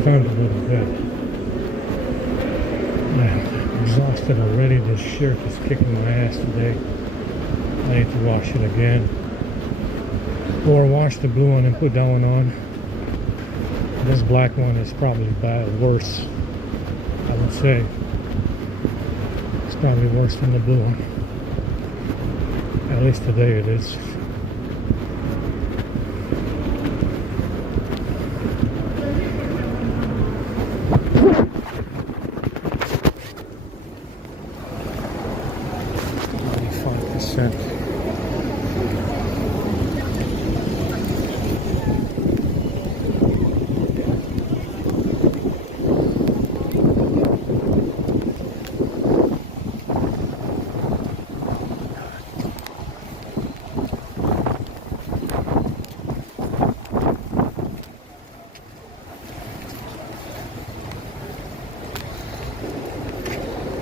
Stand a little bit. I'm exhausted already. This shirt is kicking my ass today. I need to wash it again. Or wash the blue one and put that one on. This black one is probably worse, I would say. It's probably worse than the blue one. At least today it is.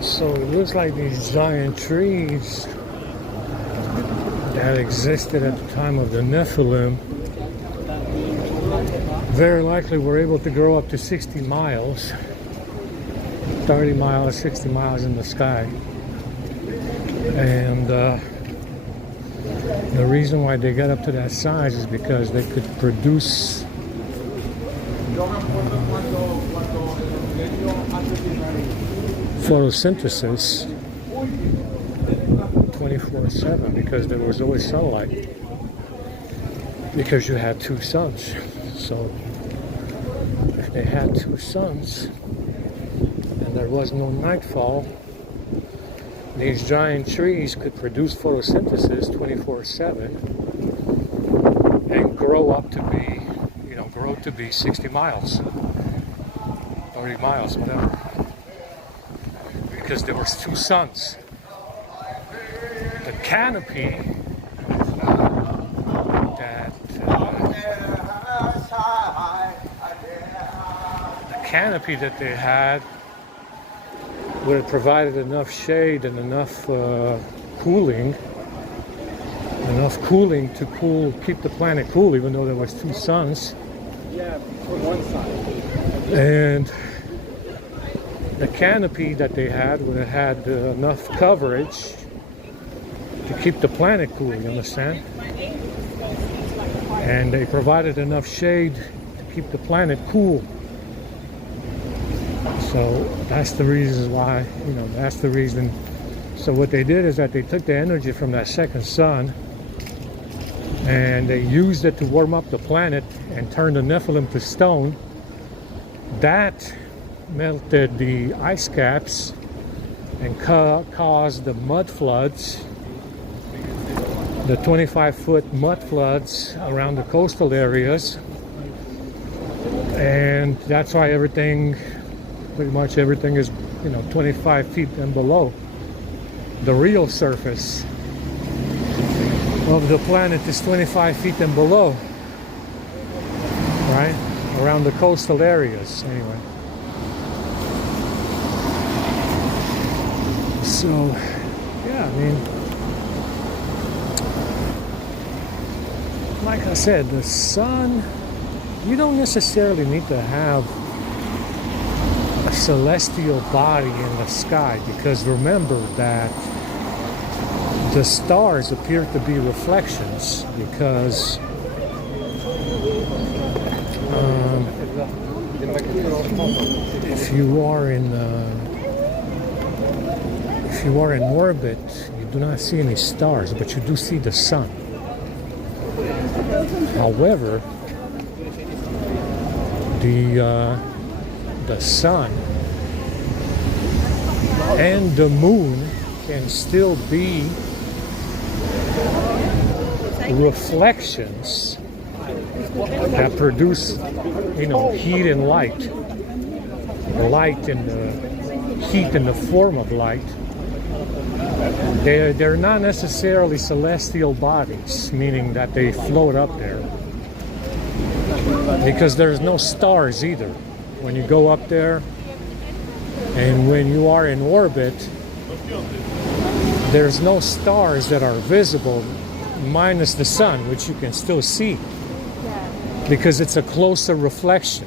So it looks like these giant trees that existed at the time of the Nephilim very likely were able to grow up to 60 miles, 30 miles, 60 miles in the sky. And the reason why they got up to that size is because they could produce photosynthesis 24/7 because there was always sunlight, because you had two suns. So if they had two suns and there was no nightfall, these giant trees could produce photosynthesis 24/7 and grow up to be, grow to be 60 miles, 30 miles, whatever. Because there was two suns. The canopy that they had would have provided enough shade and enough cooling to keep the planet cool, even though there was two suns. Yeah, from one side. And the canopy that they had would have had enough coverage to keep the planet cool, you understand? And they provided enough shade to keep the planet cool. So that's the reason why, that's the reason. So what they did is that they took the energy from that second sun and they used it to warm up the planet and turn the Nephilim to stone. That melted the ice caps and caused the mud floods, the 25-foot mud floods around the coastal areas. And that's why pretty much everything is, 25 feet and below. The real surface of the planet is 25 feet and below, right? Around the coastal areas, anyway. So, yeah, like I said, the sun, you don't necessarily need to have a celestial body in the sky, because remember that the stars appear to be reflections, because if you are in orbit, you do not see any stars, but you do see the sun. However, the sun and the moon can still be reflections that produce, heat and light. Light and heat in the form of light. They're not necessarily celestial bodies, meaning that they float up there, because there's no stars either. When you go up there and when you are in orbit, there's no stars that are visible minus the sun, which you can still see because it's a closer reflection.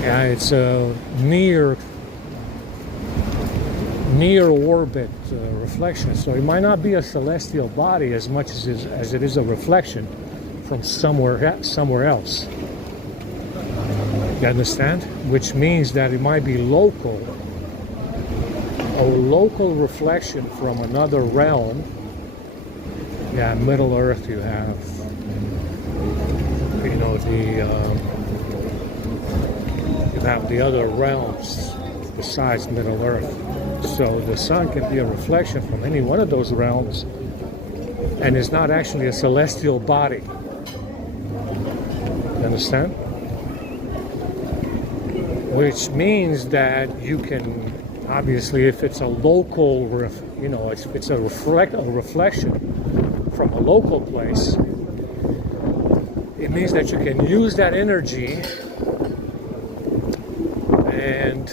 Yeah, it's a near orbit reflection, so it might not be a celestial body as much as it is a reflection from somewhere else. You understand? Which means that it might be local, a local reflection from another realm. Yeah, Middle Earth you have, you know, you have the other realms besides Middle Earth. So the sun can be a reflection from any one of those realms and is not actually a celestial body. You understand? Which means that you can, obviously, if it's a local, you know, it's a reflection from a local place, it means that you can use that energy and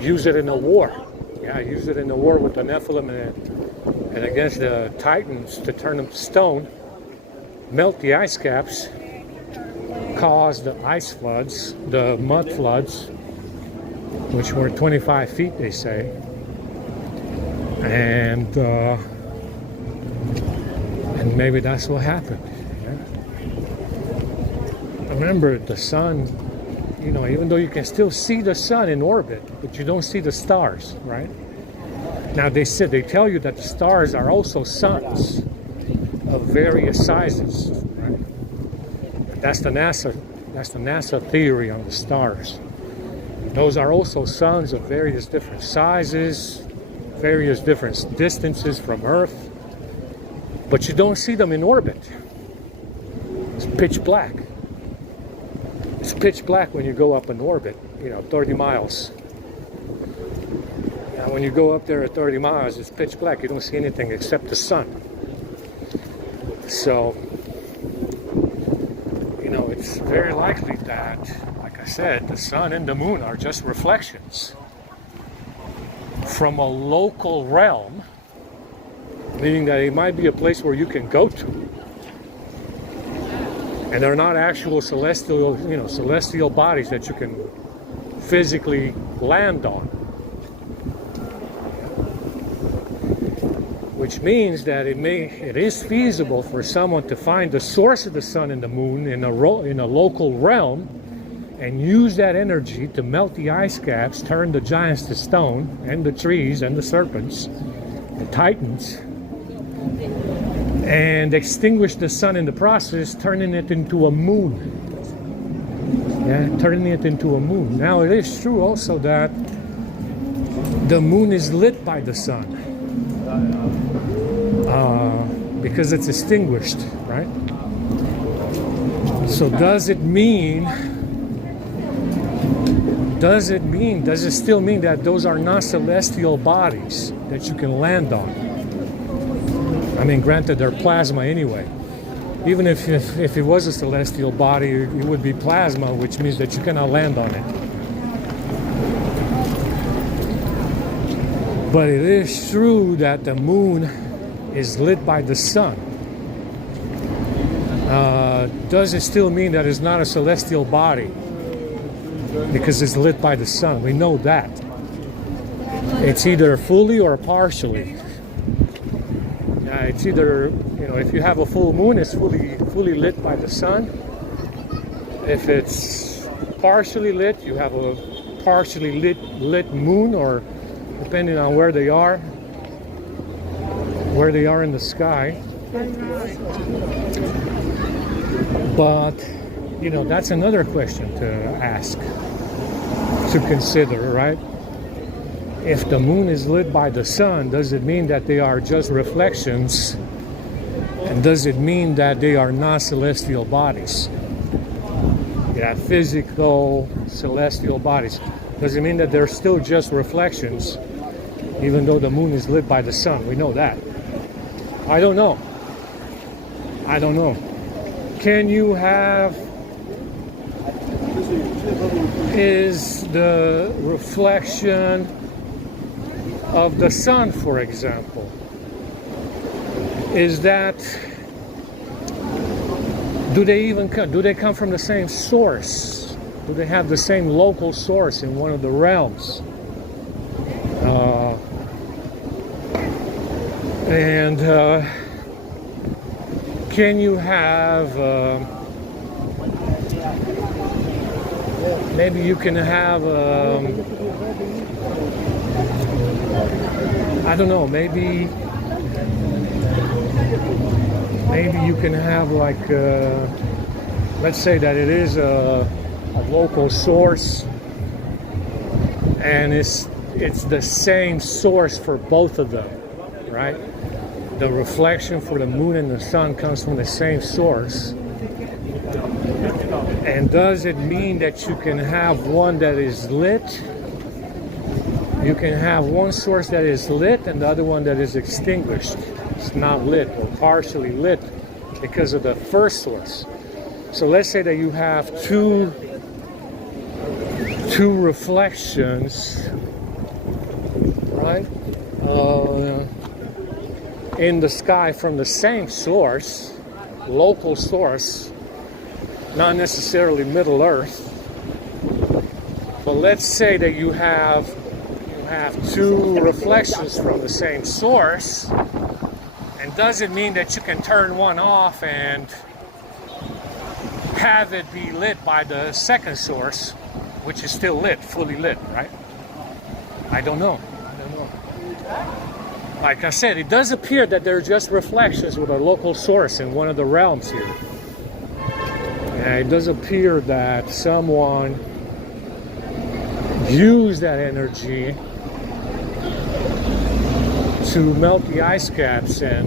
use it in a war. Yeah, use it in a war with the Nephilim and against the Titans to turn them to stone, melt the ice caps, cause the ice floods, the mud floods, which were 25 feet, they say. And maybe that's what happened. Yeah? Remember, the sun, you know, even though you can still see the sun in orbit, but you don't see the stars, right? Now they tell you that the stars are also suns of various sizes, right? That's the NASA theory on the stars. Those are also suns of various different sizes, various different distances from Earth, but you don't see them in orbit. It's pitch black. It's pitch black when you go up in orbit, you know, 30 miles. Now when you go up there at 30 miles, it's pitch black. You don't see anything except the sun. So, you know, it's very likely that, like I said, the sun and the moon are just reflections from a local realm, meaning that it might be a place where you can go to. And they're not actual celestial, you know, celestial bodies that you can physically land on. Which means that it is feasible for someone to find the source of the sun and the moon in a local realm and use that energy to melt the ice caps, turn the giants to stone, and the trees and the serpents, the titans, and extinguish the sun in the process, turning it into a moon. Yeah, turning it into a moon. Now it is true also that the moon is lit by the sun. Because it's extinguished, right? So does it still mean that those are not celestial bodies that you can land on? I mean, granted, they're plasma anyway. Even if it was a celestial body, it would be plasma, which means that you cannot land on it. But it is true that the moon is lit by the sun. Does it still mean that it's not a celestial body because it's lit by the sun? We know that. It's either fully or partially. It's either, you know, if you have a full moon, it's fully lit by the sun. If it's partially lit, you have a partially lit moon, or depending on where they are in the sky. But, you know, that's another question to ask, to consider, right? If the moon is lit by the sun, does it mean that they are just reflections? And does it mean that they are not celestial bodies? Yeah, physical celestial bodies. Does it mean that they're still just reflections, even though the moon is lit by the sun? We know that. I don't know. Can you have... Is the reflection of the sun, for example, is that do they come from the same source? Do they have the same local source in one of the realms? Can you have maybe you can have I don't know, maybe you can have like let's say that it is a local source, and it's the same source for both of them, right? The reflection for the moon and the sun comes from the same source. And does it mean that you can have one that is lit? You can have one source that is lit and the other one that is extinguished. It's not lit or partially lit because of the first source. So let's say that you have two reflections, right? In the sky from the same source, local source, not necessarily Middle Earth, but let's say that you have two reflections from the same source, and does it mean that you can turn one off and have it be lit by the second source, which is still lit, fully lit, right? I don't know. Like I said, it does appear that they're just reflections with a local source in one of the realms here. And it does appear that someone used that energy to melt the ice caps and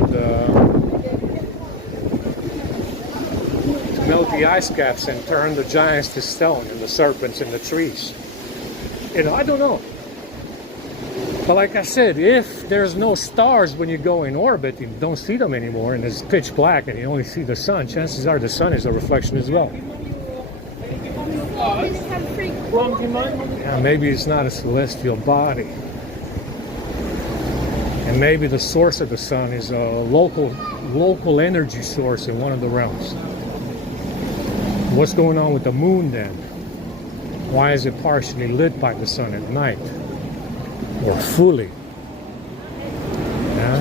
turn the giants to stone and the serpents and the trees. You know, I don't know. But like I said, if there's no stars when you go in orbit, you don't see them anymore, and it's pitch black and you only see the sun, chances are the sun is a reflection as well. Yeah, maybe it's not a celestial body. And maybe the source of the sun is a local energy source in one of the realms. What's going on with the moon then? Why is it partially lit by the sun at night? Or fully? Yeah?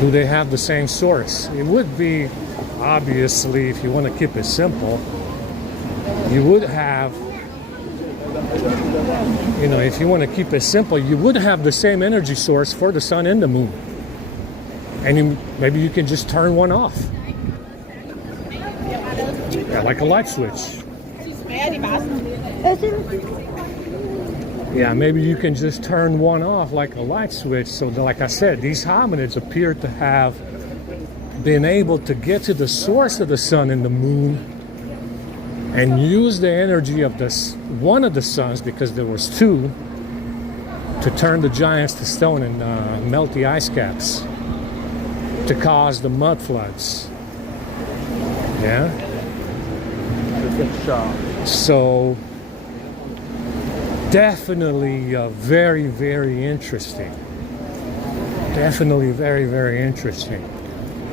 Do they have the same source? It would be, obviously, if you want to keep it simple, you would have, you know, if you want to keep it simple, you would have the same energy source for the sun and the moon. And maybe you can just turn one off. Yeah, like a light switch. Yeah, maybe you can just turn one off like a light switch. So like I said, these hominids appear to have been able to get to the source of the sun and the moon and use the energy of one of the suns, because there was two, to turn the giants to stone and melt the ice caps to cause the mud floods. Yeah? So definitely very, very interesting. Definitely very, very interesting.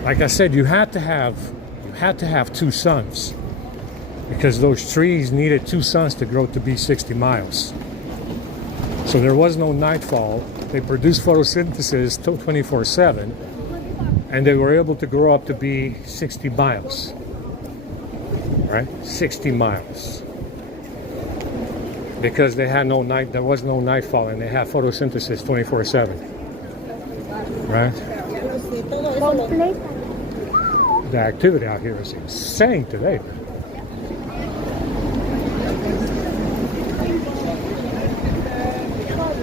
Like I said, you had to have two suns, because those trees needed two suns to grow to be 60 miles. So there was no nightfall. They produced photosynthesis 24/7, and they were able to grow up to be 60 miles. Right? 60 miles. Because they had no night, there was no nightfall, and they had photosynthesis 24/7. Right? The activity out here is insane today, man.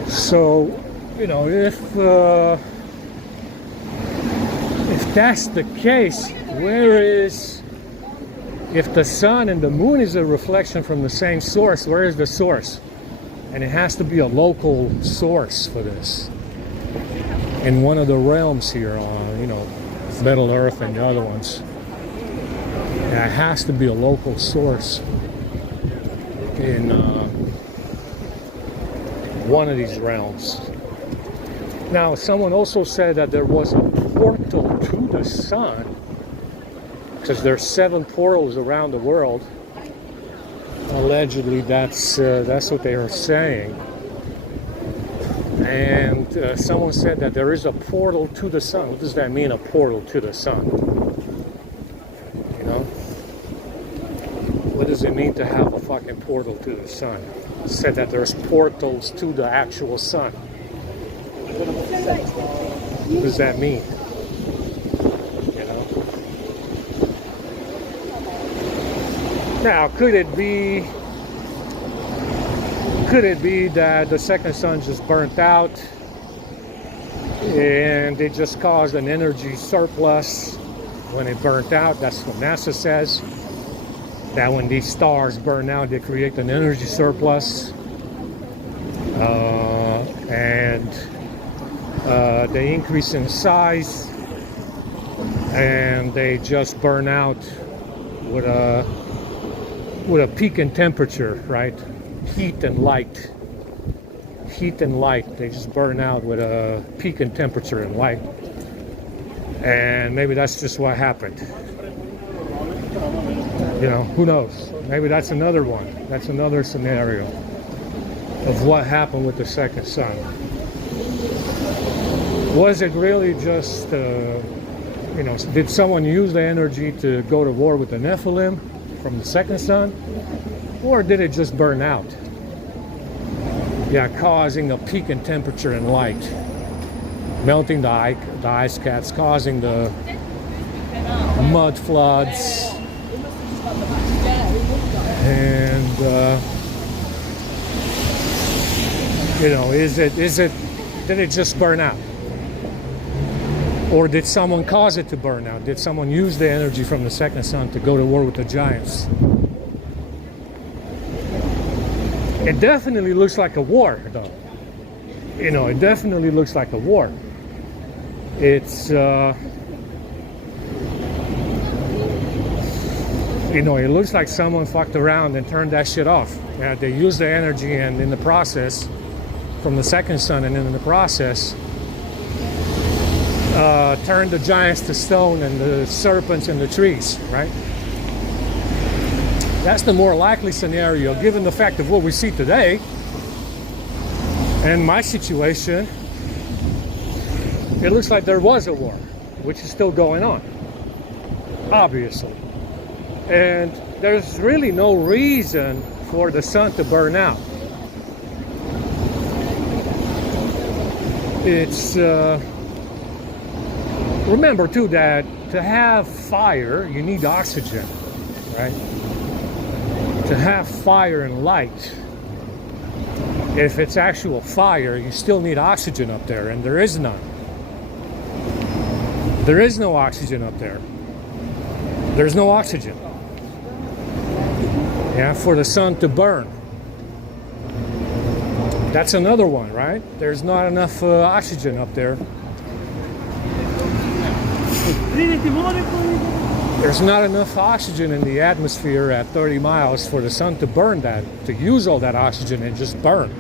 So, you know, if that's the case, if the sun and the moon is a reflection from the same source, where is the source? And it has to be a local source for this. In one of the realms here, you know, Middle Earth and the other ones. And it has to be a local source one of these realms. Now, someone also said that there was a portal to the sun, because there's 7 portals around the world. Allegedly, that's what they are saying. And someone said that there is a portal to the sun. What does that mean, a portal to the sun? You know? What does it mean to have a fucking portal to the sun? It said that there's portals to the actual sun. What does that mean? You know? Now, could it be that the second sun just burnt out and it just caused an energy surplus when it burnt out? That's what NASA says. That when these stars burn out, they create an energy surplus. And they increase in size, and they just burn out with a peak in temperature, right? Heat and light. They just burn out with a peak in temperature and light. And maybe that's just what happened. You know, who knows? Maybe that's another one. That's another scenario of what happened with the second sun. Was it really just, you know, did someone use the energy to go to war with the Nephilim from the second sun? Or did it just burn out? Yeah, causing a peak in temperature and light. Melting the ice caps, causing the mud floods. And, you know, did it just burn out? Or did someone cause it to burn out? Did someone use the energy from the second sun to go to war with the giants? It definitely looks like a war, though. You know, it definitely looks like a war. It's, you know, it looks like someone fucked around and turned that shit off. Yeah, they used the energy, and in the process, from the second sun, and in the process, turned the giants to stone and the serpents into trees, right? That's the more likely scenario, given the fact of what we see today. And my situation, it looks like there was a war, which is still going on, obviously. And there's really no reason for the sun to burn out. It's, remember too that to have fire, you need oxygen, right? To have fire and light, if it's actual fire, you still need oxygen up there, and there is none. There is no oxygen up there. There's no oxygen. Yeah, for the sun to burn. That's another one, right? There's not enough oxygen up there. There's not enough oxygen in the atmosphere at 30 miles for the sun to burn that, to use all that oxygen and just burn.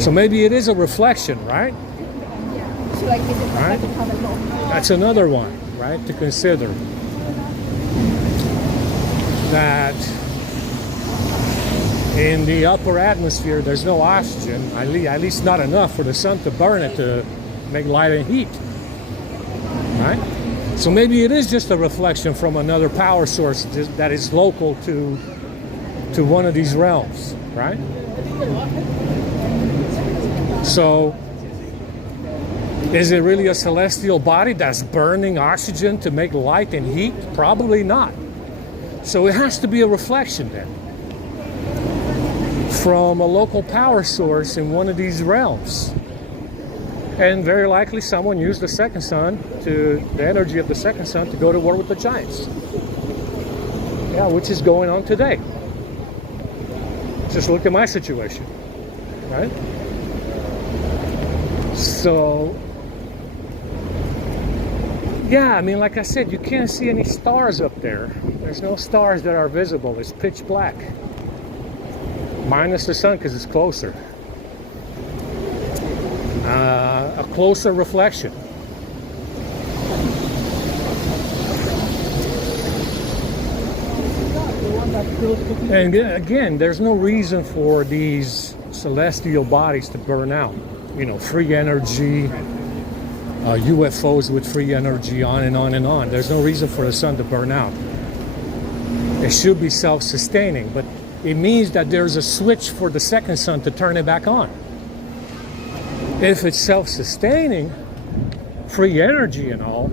So maybe it is a reflection, right? Right? That's another one, right, to consider. That in the upper atmosphere, there's no oxygen, at least not enough for the sun to burn it to make light and heat, right? So maybe it is just a reflection from another power source that is local to one of these realms, right? So is it really a celestial body that's burning oxygen to make light and heat? Probably not. So it has to be a reflection then from a local power source in one of these realms. And very likely someone used the second sun, the energy of the second sun, to go to war with the giants. Yeah, which is going on today. Just look at my situation, right? So, yeah, I mean, like I said, you can't see any stars up there. There's no stars that are visible. It's pitch black. Minus the sun because it's closer. closer reflection. And again, there's no reason for these celestial bodies to burn out. You know, free energy, UFOs with free energy, on and on and on. There's no reason for the sun to burn out. It should be self-sustaining, but it means that there's a switch for the second sun to turn it back on. If it's self-sustaining, free energy and all,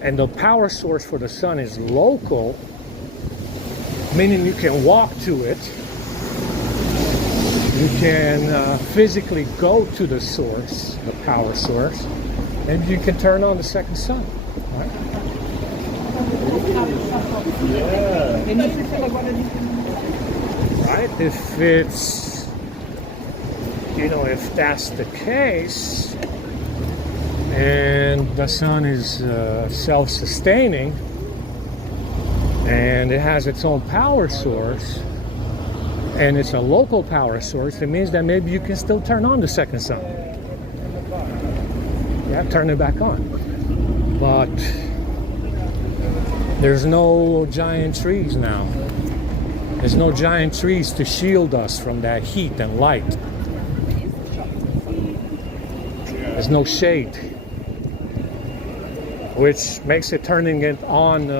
and the power source for the sun is local, meaning you can walk to it, you can physically go to the source, the power source, and you can turn on the second sun. Right? Right? If it's, you know, if that's the case, and the sun is self-sustaining, and it has its own power source, and it's a local power source, it means that maybe you can still turn on the second sun. Yeah, turn it back on. But there's no giant trees now. There's no giant trees to shield us from that heat and light. There's no shade, which makes it turning it on,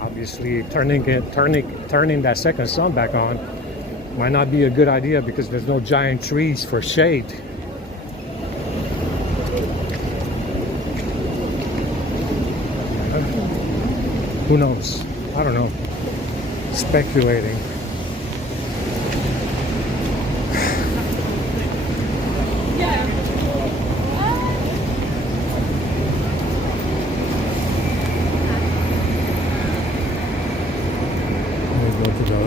obviously turning that second sun back on might not be a good idea because there's no giant trees for shade. Who knows? I don't know. Speculating. Go to the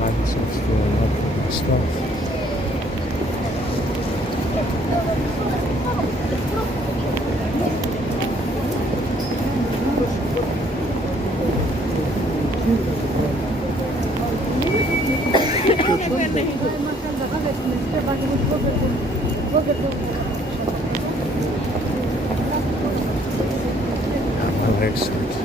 Microsoft store and look for my stuff. My legs hurt.